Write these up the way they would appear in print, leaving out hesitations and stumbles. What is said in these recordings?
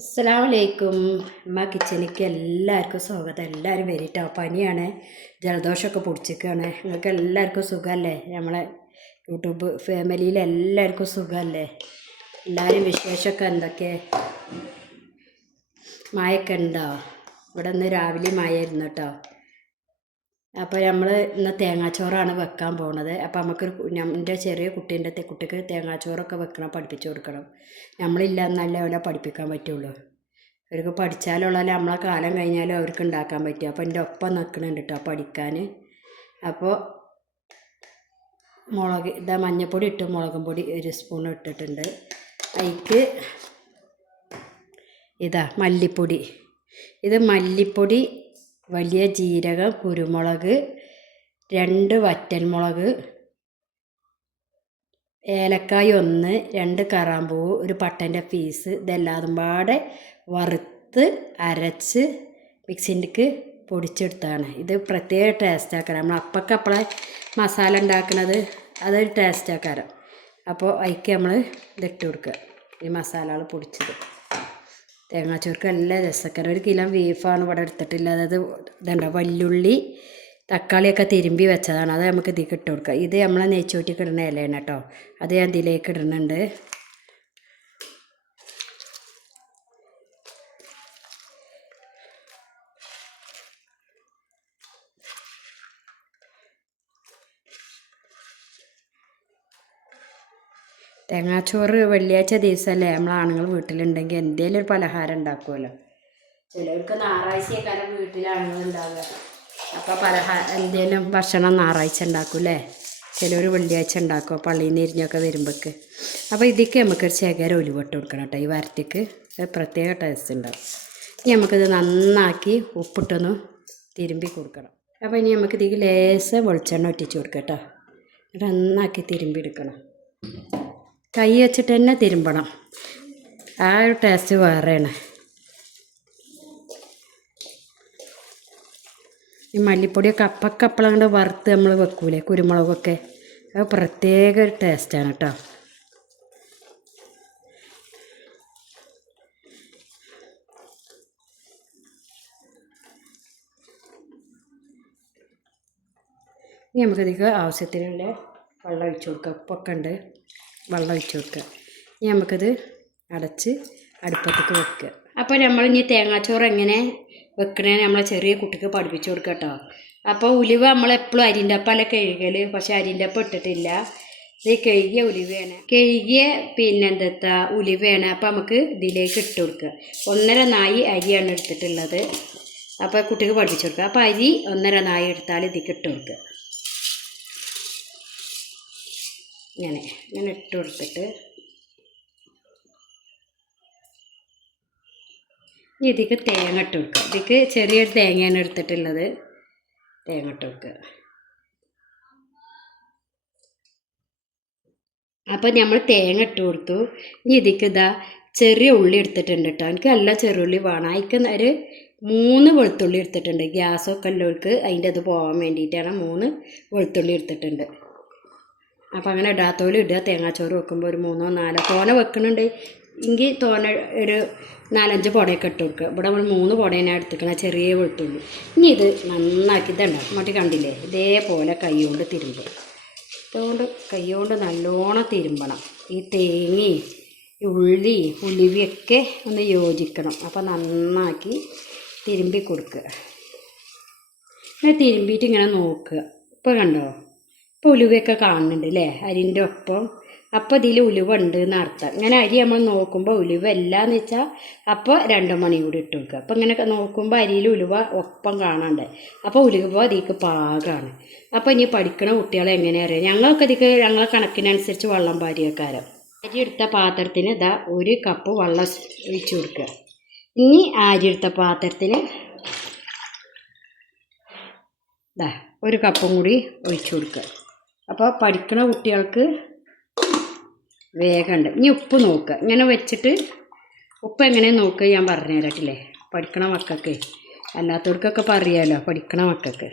അസ്സലാമലൈക്കും. അമ്മ കിച്ചണിക്ക് എല്ലാവർക്കും സ്വാഗതം. എല്ലാവരും വരിട്ടോ. പനിയാണ്, ജലദോഷമൊക്കെ പൊടിച്ചിരിക്കുകയാണ്. നിങ്ങൾക്ക് എല്ലാവർക്കും സുഖമല്ലേ? നമ്മളെ യൂട്യൂബ് ഫാമിലിയിൽ എല്ലാവർക്കും സുഖമല്ലേ? എല്ലാവരും വിശേഷമൊക്കെ എന്തൊക്കെ? മഴയൊക്കെ ഉണ്ടോ? ഇവിടെ ഇന്ന് രാവിലെ മഴയായിരുന്നു കേട്ടോ. അപ്പോൾ നമ്മൾ ഇന്ന് തേങ്ങാച്ചോറാണ് വെക്കാൻ പോണത്. അപ്പോൾ എൻ്റെ ചെറിയ കുട്ടിക്ക് തേങ്ങാച്ചോറൊക്കെ വെക്കണം, പഠിപ്പിച്ചു കൊടുക്കണം. നമ്മളില്ല എന്നല്ല അവരെ പഠിപ്പിക്കാൻ പറ്റുള്ളൂ. അവർക്ക് പഠിച്ചാലുള്ളതല്ലേ നമ്മളെ കാലം കഴിഞ്ഞാലും അവർക്ക് ഉണ്ടാക്കാൻ പറ്റും. അപ്പോൾ എൻ്റെ ഒപ്പം നിൽക്കുന്നുണ്ട് കേട്ടോ പഠിക്കാൻ. അപ്പോൾ മഞ്ഞൾപ്പൊടി ഇട്ട് മുളകും പൊടി 1 സ്പൂൺ ഇട്ടിട്ടുണ്ട്. അതിക്ക് മല്ലിപ്പൊടി. ഇത് മല്ലിപ്പൊടി, വലിയ ജീരകം, കുരുമുളക്, 2 വറ്റൽമുളക്, ഏലക്കായ 1, 2 കറാമ്പൂവ്, 1 പട്ടൻ്റെ പീസ്. ഇതെല്ലാതും പാടെ വറുത്ത് അരച്ച് മിക്സിക്ക് പൊടിച്ചെടുത്താണ്. ഇത് പ്രത്യേക ടേസ്റ്റ് ആക്കാറ്. നമ്മൾ അപ്പളെ മസാല ഉണ്ടാക്കുന്നത് അതൊരു ടേസ്റ്റ് ആക്കാറ്. അപ്പോൾ അതിക്ക് നമ്മൾ ഇതിട്ട് കൊടുക്കുക, ഈ മസാലകൾ പൊടിച്ചത്. തേങ്ങാച്ചോർക്ക് നല്ല രസക്കാരം. 1 കിലോ ബീഫാണ് ഇവിടെ എടുത്തിട്ടില്ല. അതായത് ഇതുണ്ടോ, വല്ലുള്ളി തക്കാളിയൊക്കെ തിരുമ്പി വെച്ചതാണ്. അത് നമുക്ക് ഇതിലേക്ക് ഇട്ട് കൊടുക്കുക. ഇത് നമ്മളെ നെയ്ച്ചോറ്റിക്ക് ഇടുന്ന ഇലയാണ് കേട്ടോ. അത് ഞാൻ ഇതിലേക്ക് ഇടുന്നുണ്ട്. തേങ്ങാച്ചോറ് വെള്ളിയാഴ്ച ദിവസമല്ലേ നമ്മൾ ആണുങ്ങൾ വീട്ടിലുണ്ടെങ്കിൽ എന്തെങ്കിലും ഒരു പലഹാരം ഉണ്ടാക്കുമല്ലോ. ചിലർക്ക് ഞായറാഴ്ചക്കാലം വീട്ടിലാണുങ്ങൾ ഉണ്ടാവുക. അപ്പോൾ എന്തെങ്കിലും ഭക്ഷണം ഞായറാഴ്ച ഉണ്ടാക്കും അല്ലേ. ചിലർ വെള്ളിയാഴ്ച ഉണ്ടാക്കും, പള്ളിയിൽ നിന്ന് ഇരിഞ്ഞൊക്കെ വരുമ്പോഴേക്ക്. അപ്പോൾ ഇതിക്ക് നമുക്കൊരു ശകലം ഉലുവട്ട് കൊടുക്കണം കേട്ടോ. ഈ വരട്ടിക്ക് പ്രത്യേക ടേസ്റ്റ് ഉണ്ടാവും. ഇനി നമുക്കിത് നന്നാക്കി ഉപ്പിട്ടൊന്ന് തിരുമ്പി കൊടുക്കണം. അപ്പോൾ ഇനി നമുക്ക് ഇതിക്ക് ലേശം വെളിച്ചെണ്ണ ഒറ്റിച്ച് കൊടുക്കാം കേട്ടോ. നന്നാക്കി തിരുമ്പി എടുക്കണം. കൈ വെച്ചിട്ട് തന്നെ തിരുമ്പണം. ആ ഒരു ടേസ്റ്റ് വേറെയാണ്. ഈ മല്ലിപ്പൊടിയൊക്കെ അപ്പളങ്ങോട്ട് വറുത്ത് നമ്മൾ വെക്കൂലേ, കുരുമുളകൊക്കെ, അത് പ്രത്യേക ഒരു ടേസ്റ്റാണ് കേട്ടോ. ഇനി നമുക്കതിലേക്ക് ആവശ്യത്തിനുള്ള വെള്ളം ഒഴിച്ച് കൊടുക്കുക. ഉപ്പൊക്കെ ഉണ്ട്, വെള്ളം ഒഴിച്ച് കൊടുക്കുക. ഇനി നമുക്കത് അടച്ച് അടുപ്പത്തേക്ക് വെക്കുക. അപ്പോൾ നമ്മൾ ഇനി തേങ്ങാച്ചോറ് എങ്ങനെ വെക്കണേ നമ്മളെ ചെറിയ കുട്ടിക്ക് പഠിപ്പിച്ചു കൊടുക്കുക കേട്ടോ. അപ്പോൾ ഉലുവ നമ്മളെപ്പോഴും അരിൻ്റെ ഒപ്പമല്ല കഴുകൽ, പക്ഷേ അരിൻ്റെ ഒപ്പം ഇട്ടിട്ടില്ല. ഇത് കഴുകിയ ഉലുവയാണ്, കഴുകിയ ഉലുവയാണ്. അപ്പോൾ നമുക്ക് ഇതിലേക്ക് ഇട്ട് കൊടുക്കുക. 1.5 നാഴി അരിയാണ് എടുത്തിട്ടുള്ളത്. അപ്പോൾ കുട്ടിക്ക് പഠിപ്പിച്ചു കൊടുക്കുക. അപ്പോൾ അരി 1.5 നാഴി എടുത്താൽ ഇതിലേക്ക് ഇട്ട് കൊടുക്കുക. ഇങ്ങനെ ഇട്ട് കൊടുത്തിട്ട് ഇനി ഇതിക്ക് തേങ്ങ ഇട്ട് കൊടുക്കുക. ഇതിക്ക് ചെറിയൊരു തേങ്ങയാണ് എടുത്തിട്ടുള്ളത്. തേങ്ങ ഇട്ട് കൊടുക്കുക. അപ്പോൾ നമ്മൾ തേങ്ങ ഇട്ട് കൊടുത്തു. ഇനി ഇതിക്ക് ചെറിയ ഉള്ളി എടുത്തിട്ടുണ്ട് കേട്ടോ. എനിക്ക് നല്ല ചെറുള്ളി വേണം. അതിക്ക് ഒരു 3 വെളുത്തുള്ളി എടുത്തിട്ടുണ്ട്. ഗ്യാസൊക്കെ ഉള്ളവർക്ക് അതിൻ്റെ അത് പോകാൻ വേണ്ടിയിട്ടാണ് 3 വെളുത്തുള്ളി എടുത്തിട്ടുണ്ട്. അപ്പോൾ അങ്ങനെ ഇടാത്തോല് ഇടുക. തേങ്ങാച്ചോറ് വെക്കുമ്പോൾ ഒരു 3 4 തോന വെക്കുന്നുണ്ട് എങ്കിൽ തോന ഒരു 4-5 പൊടയൊക്കെ ഇട്ട് കൊടുക്കുക. ഇവിടെ 3 പൊടേനെ എടുത്തിക്കണം, ചെറിയ വെളുത്തുള്ളി. ഇനി ഇത് നന്നാക്കി ഇതുണ്ടാവും മട്ടി കണ്ടില്ലേ, ഇതേപോലെ കൈകൊണ്ട് തിരുമ്പുക. അതുകൊണ്ട് കൈകൊണ്ട് നല്ലോണം തിരുമ്പണം. ഈ തേങ്ങയും ഉള്ളി ഉലുവയൊക്കെ ഒന്ന് യോജിക്കണം. അപ്പോൾ നന്നാക്കി തിരുമ്പി കൊടുക്കുക. ഇങ്ങനെ തിരുമ്പിയിട്ട് ഇങ്ങനെ നോക്കുക. ഇപ്പോൾ കണ്ടോ, ഇപ്പോൾ ഉലുവയൊക്കെ കാണുന്നുണ്ട് അല്ലേ അരിൻ്റെ ഒപ്പം. അപ്പോൾ ഇതിൽ ഉലുവ ഉണ്ട് എന്നർത്ഥം. ഇങ്ങനെ അരി നമ്മൾ നോക്കുമ്പോൾ ഉലുവ എല്ലാന്ന് വെച്ചാൽ അപ്പോൾ 2 മണി കൂടി ഇട്ട് കൊടുക്കുക. അപ്പോൾ ഇങ്ങനെ നോക്കുമ്പോൾ അരിയിൽ ഉലുവ ഒപ്പം കാണാണ്ട്, അപ്പോൾ ഉലുവ ഇതിക്ക് പാകമാണ്. അപ്പോൾ ഇനി പഠിക്കണ കുട്ടികളെ എങ്ങനെ അറിയാം? ഞങ്ങളൊക്കെ ഇതിക്ക് ഞങ്ങളെ കണക്കിനനുസരിച്ച് വെള്ളം പാരിയേക്കാരം. അരി എടുത്ത പാത്രത്തിന് 1 കപ്പ് വെള്ളം ഒഴിച്ച് കൊടുക്കുക. ഇനി അരി എടുത്ത പാത്രത്തിന് 1 കപ്പും കൂടി ഒഴിച്ച് കൊടുക്കുക. അപ്പോൾ പഠിക്കണ കുട്ടികൾക്ക് വേഗമുണ്ട്. ഇനി ഉപ്പ് നോക്കുക. ഇങ്ങനെ വെച്ചിട്ട് ഉപ്പ് എങ്ങനെ നോക്കുക ഞാൻ പറഞ്ഞു തരട്ടില്ലേ, പഠിക്കണ മക്കൾക്ക്. അല്ലാത്തവർക്കൊക്കെ പറയാമല്ലോ, പഠിക്കണ മക്കൾക്ക്.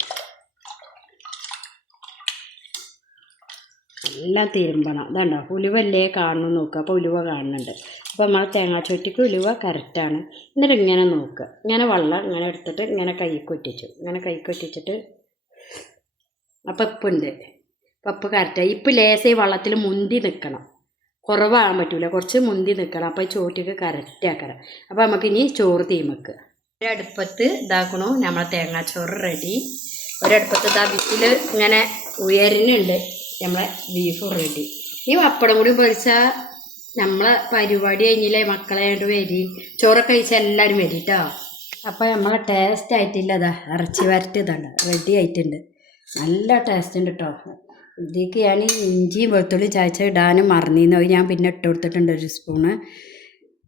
എല്ലാം തിരുമ്പണം. ഇതുണ്ടോ, ഉലുവല്ലേ കാണണം നോക്കുക. അപ്പോൾ ഉലുവ കാണുന്നുണ്ട്. അപ്പോൾ നമ്മൾ തേങ്ങാച്ചോറ്റിക്ക് ഉലുവ കറക്റ്റാണ്. എന്നിട്ട് ഇങ്ങനെ നോക്കുക, ഇങ്ങനെ വെള്ളം ഇങ്ങനെ എടുത്തിട്ട് ഇങ്ങനെ കൈക്ക് ഒറ്റിച്ചു, ഇങ്ങനെ കൈക്ക് ഒറ്റിച്ചിട്ട് അപ്പം ഉപ്പുണ്ട്, ഉപ്പ് കറക്റ്റായി. ഇപ്പം ലേശം ഈ വെള്ളത്തിൽ മുന്തി നിൽക്കണം, കുറവാകാൻ പറ്റില്ല, കുറച്ച് മുന്തി നിൽക്കണം. അപ്പോൾ ഈ ചോറ്റിക്ക് കറക്റ്റാക്കണം. അപ്പോൾ നമുക്കിനി ചോറ് തീമക്കുക. ഒരടുപ്പത്ത് ഇതാക്കണു നമ്മളെ തേങ്ങാച്ചോറ് റെഡി. ഒരടുപ്പത്ത് ഇതാ വിസിൽ ഇങ്ങനെ ഉയരുന്നുണ്ട്, നമ്മളെ ബീഫ് റെഡി. ഈ പപ്പടം കൂടി പൊരിച്ചാൽ നമ്മളെ പരിപാടി കഴിഞ്ഞില്ലേ, മക്കളെ ആയിട്ട് വരി, ചോറൊക്കെ കഴിച്ചാൽ എല്ലാവരും വരി കേട്ടോ. അപ്പോൾ നമ്മളെ ടേസ്റ്റ് ആയിട്ടില്ല, അതാ ഇറച്ചി വരട്ട് ഇതാണ് റെഡി ആയിട്ടുണ്ട്. നല്ല ടേസ്റ്റ് ഉണ്ട് കേട്ടോ. ഇതിലേക്ക് ഞാൻ ഇഞ്ചിയും വെളുത്തുള്ളി ചായച്ച ഇടാനും മറന്നിരുന്നു, ഞാൻ പിന്നെ ഇട്ട് കൊടുത്തിട്ടുണ്ട് 1 സ്പൂണ്.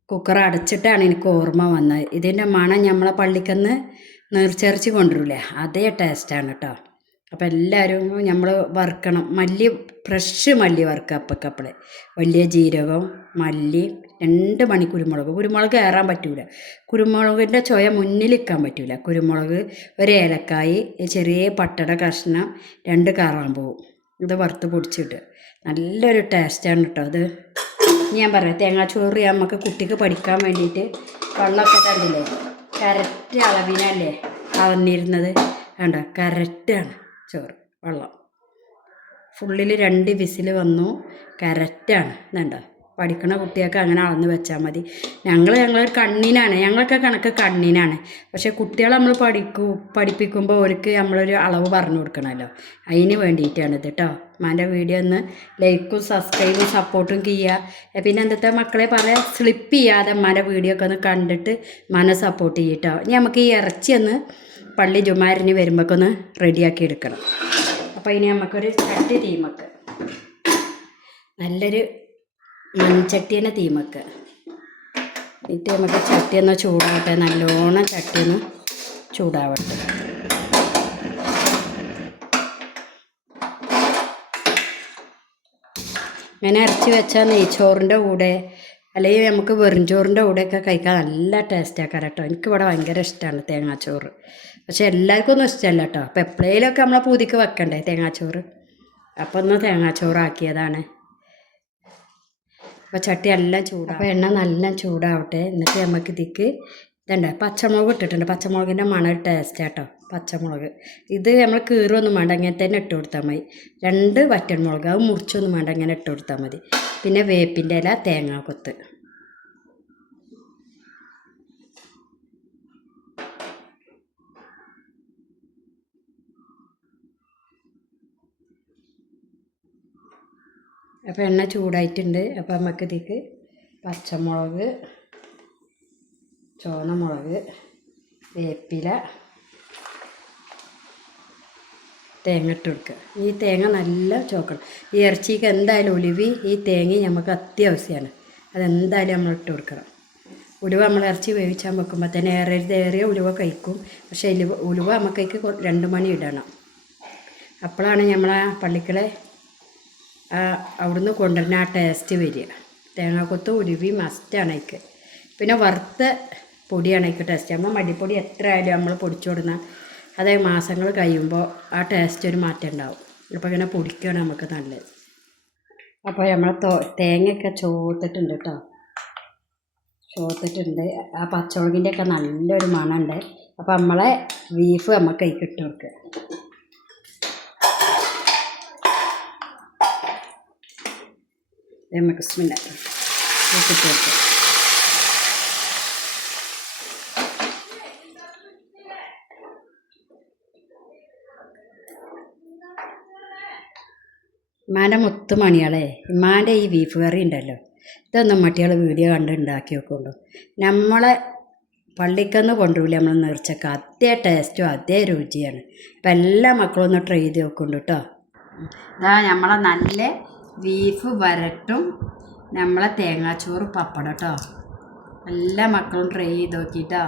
കുക്കർ അടച്ചിട്ടാണ് എനിക്ക് ഓർമ്മ വന്നത്. ഇതിൻ്റെ മണം നമ്മളെ പള്ളിക്കന്ന് നീർച്ചേർച്ച് കൊണ്ടുവരില്ലേ, അതേ ടേസ്റ്റാണ് കേട്ടോ. അപ്പോൾ എല്ലാവരും നമ്മൾ വറുക്കണം. മല്ലി, ഫ്രഷ് മല്ലി വറുക്കുക അപ്പക്കപ്പളെ. വലിയ ജീരകം, മല്ലി, 2 മണി കുരുമുളക്. കുരുമുളക് കയറാൻ പറ്റൂല, കുരുമുളകിൻ്റെ ചുയ മുന്നിൽ നിൽക്കാൻ പറ്റൂല. കുരുമുളക്, 1 ഏലക്കായി, ചെറിയ പട്ടട കഷ്ണം, 2 കറാമ്പൂവും ഇത് വറുത്ത് പൊടിച്ചിട്ട് നല്ലൊരു ടേസ്റ്റാണ് കേട്ടോ. അത് ഞാൻ പറയാം, തേങ്ങാച്ചോറ് നമുക്ക് കുട്ടിക്ക് പഠിക്കാൻ വേണ്ടിയിട്ട് വെള്ളമൊക്കെ തണ്ടില്ലേ, കറക്റ്റ് അളവിനല്ലേ അളന്നിരുന്നത്. വേണ്ട, കറക്റ്റാണ് ചോറ്. വെള്ളം ഫുള്ളിൽ 2 വിസിൽ വന്നു, കറക്റ്റാണ്. വേണ്ട, പഠിക്കണ കുട്ടികൾക്ക് അങ്ങനെ അളന്ന് വെച്ചാൽ മതി. ഞങ്ങളൊരു കണ്ണിനാണ്, ഞങ്ങളൊക്കെ കണക്ക് കണ്ണിനാണ്. പക്ഷേ കുട്ടികളെ നമ്മൾ പഠിപ്പിക്കുമ്പോൾ അവർക്ക് നമ്മളൊരു അളവ് പറഞ്ഞു കൊടുക്കണമല്ലോ, അതിന് വേണ്ടിയിട്ടാണ് ഇത് കേട്ടോ. അമ്മാൻ്റെ വീഡിയോ ഒന്ന് ലൈക്കും സബ്സ്ക്രൈബും സപ്പോർട്ടും ചെയ്യുക. പിന്നെ എന്തൊക്കെ മക്കളെ പറയാം, സ്ലിപ്പ് ചെയ്യാതെ അമ്മാൻ്റെ വീഡിയോ ഒക്കെ ഒന്ന് കണ്ടിട്ട് അമ്മാനെ സപ്പോർട്ട് ചെയ്യും കേട്ടോ. ഇനി നമുക്ക് ഈ ഇറച്ചി ഒന്ന് പള്ളി ജുമാരിന് വരുമ്പോഴൊക്കെ ഒന്ന് റെഡിയാക്കി എടുക്കണം. അപ്പോൾ ഇനി നമുക്കൊരു ചട്ടി തീമക്ക്, നല്ലൊരു മൺചട്ടീനെ തീമക്ക്. എന്നിട്ട് നമുക്ക് ചട്ടി ഒന്ന് ചൂടാവട്ടെ, നല്ലോണം ചട്ടി ഒന്ന് ചൂടാവട്ടെ. ഇങ്ങനെ ഇറച്ചി വെച്ചാൽ നെയ്ച്ചോറിൻ്റെ കൂടെ അല്ലെങ്കിൽ നമുക്ക് വെറും ചോറിൻ്റെ കൂടെയൊക്കെ കഴിക്കാൻ നല്ല ടേസ്റ്റാക്കാം കേട്ടോ. എനിക്കിവിടെ ഭയങ്കര ഇഷ്ടമാണ് തേങ്ങാച്ചോറ്. പക്ഷെ എല്ലാവർക്കും ഒന്നും ഇഷ്ടമല്ല കേട്ടോ. അപ്പോൾ എപ്പോഴേലൊക്കെ നമ്മളെ പൂതിക്ക് വെക്കണ്ടേ തേങ്ങാച്ചോറ്, അപ്പോൾ ഒന്ന് തേങ്ങാച്ചോറാക്കിയതാണ്. അപ്പോൾ ചട്ടി എല്ലാം ചൂടാവും. അപ്പോൾ എണ്ണ നല്ല ചൂടാവട്ടെ. എന്നിട്ട് നമുക്ക് ഇതിക്ക് ഇതുണ്ട് പച്ചമുളക് ഇട്ടിട്ടുണ്ട്. പച്ചമുളകിൻ്റെ മണം ടേസ്റ്റ് കേട്ടോ. പച്ചമുളക് ഇത് നമ്മൾ കീറൊന്നും വേണ്ട, ഇങ്ങനെ തന്നെ ഇട്ട് കൊടുത്താൽ മതി. 2 വറ്റൻമുളക്, അത് മുറിച്ചൊന്നും വേണ്ട, ഇങ്ങനെ ഇട്ട് കൊടുത്താൽ മതി. പിന്നെ വേപ്പിൻ്റെ ഇല, തേങ്ങാക്കൊത്ത്. അപ്പോൾ എണ്ണ ചൂടായിട്ടുണ്ട്. അപ്പോൾ നമുക്ക് ഇതിക്ക് പച്ചമുളക്, ചുവന്നമുളക്, വേപ്പില, തേങ്ങ ഇട്ട് കൊടുക്കുക. ഈ തേങ്ങ നല്ല ചോക്കണം. ഈ ഇറച്ചിക്ക് എന്തായാലും ഉലുവി ഈ തേങ്ങയും നമുക്ക് അത്യാവശ്യമാണ്, അതെന്തായാലും നമ്മൾ ഇട്ട് കൊടുക്കണം. ഉലുവ നമ്മൾ ഇറച്ചി വേവിച്ചാൽ വെക്കുമ്പോൾ തന്നെ ഏറിയ ഉലുവ കഴിക്കും. പക്ഷേ ഉലുവ നമുക്കേക്ക് 2 മണി ഇടണം. അപ്പോഴാണ് നമ്മളെ പള്ളിക്കളെ അവിടുന്ന് കൊണ്ടുവരുന്ന ആ ടേസ്റ്റ് വരിക. തേങ്ങാക്കൊത്ത് ഉലുവി മസ്റ്റാണ് അതിക്ക്. പിന്നെ വറുത്ത പൊടിയാണ് അതിക്ക് ടേസ്റ്റ്. നമ്മൾ മല്ലിപ്പൊടി എത്ര ആയാലും നമ്മൾ പൊടിച്ചു കൊടുന്നാൽ അതായത് മാസങ്ങൾ കഴിയുമ്പോൾ ആ ടേസ്റ്റ് ഒരു മാറ്റം ഉണ്ടാവും. അപ്പോൾ ഇങ്ങനെ പൊടിക്കുകയാണ് നമുക്ക് നല്ലത്. അപ്പോൾ നമ്മൾ തേങ്ങയൊക്കെ ചോത്തിട്ടുണ്ട് കേട്ടോ, ചോത്തിട്ടുണ്ട്. ആ പച്ചമുളകിൻ്റെ ഒക്കെ നല്ലൊരു മണമുണ്ട്. അപ്പോൾ നമ്മളെ ബീഫ് നമുക്ക് അതിൽ ഇട്ട് കൊടുക്കുക. നമുക്ക് സ്മെല്ല ഇട്ട് കൊടുക്കുക. ഉമ്മാൻ്റെ മുത്തുമണികളെ, ഉമ്മാൻ്റെ ഈ ബീഫ് കറി ഉണ്ടല്ലോ, ഇതൊന്നും മട്ടികൾ വീഡിയോ കണ്ട് ഉണ്ടാക്കി വെക്കുള്ളൂ. നമ്മളെ പള്ളിക്കന്ന് കൊണ്ടുപോയില്ല നമ്മൾ നേർച്ചക്ക്, അതേ ടേസ്റ്റും അതേ രുചിയാണ്. അപ്പം എല്ലാ മക്കളും ഒന്ന് ട്രൈ ചെയ്ത് വെക്കുന്നുണ്ട് കേട്ടോ. ഇതാ നമ്മളെ നല്ല ബീഫ് വരട്ടും നമ്മളെ തേങ്ങാച്ചോറ് പപ്പടം കേട്ടോ. എല്ലാ മക്കളും ട്രൈ ചെയ്ത് നോക്കിയിട്ടോ.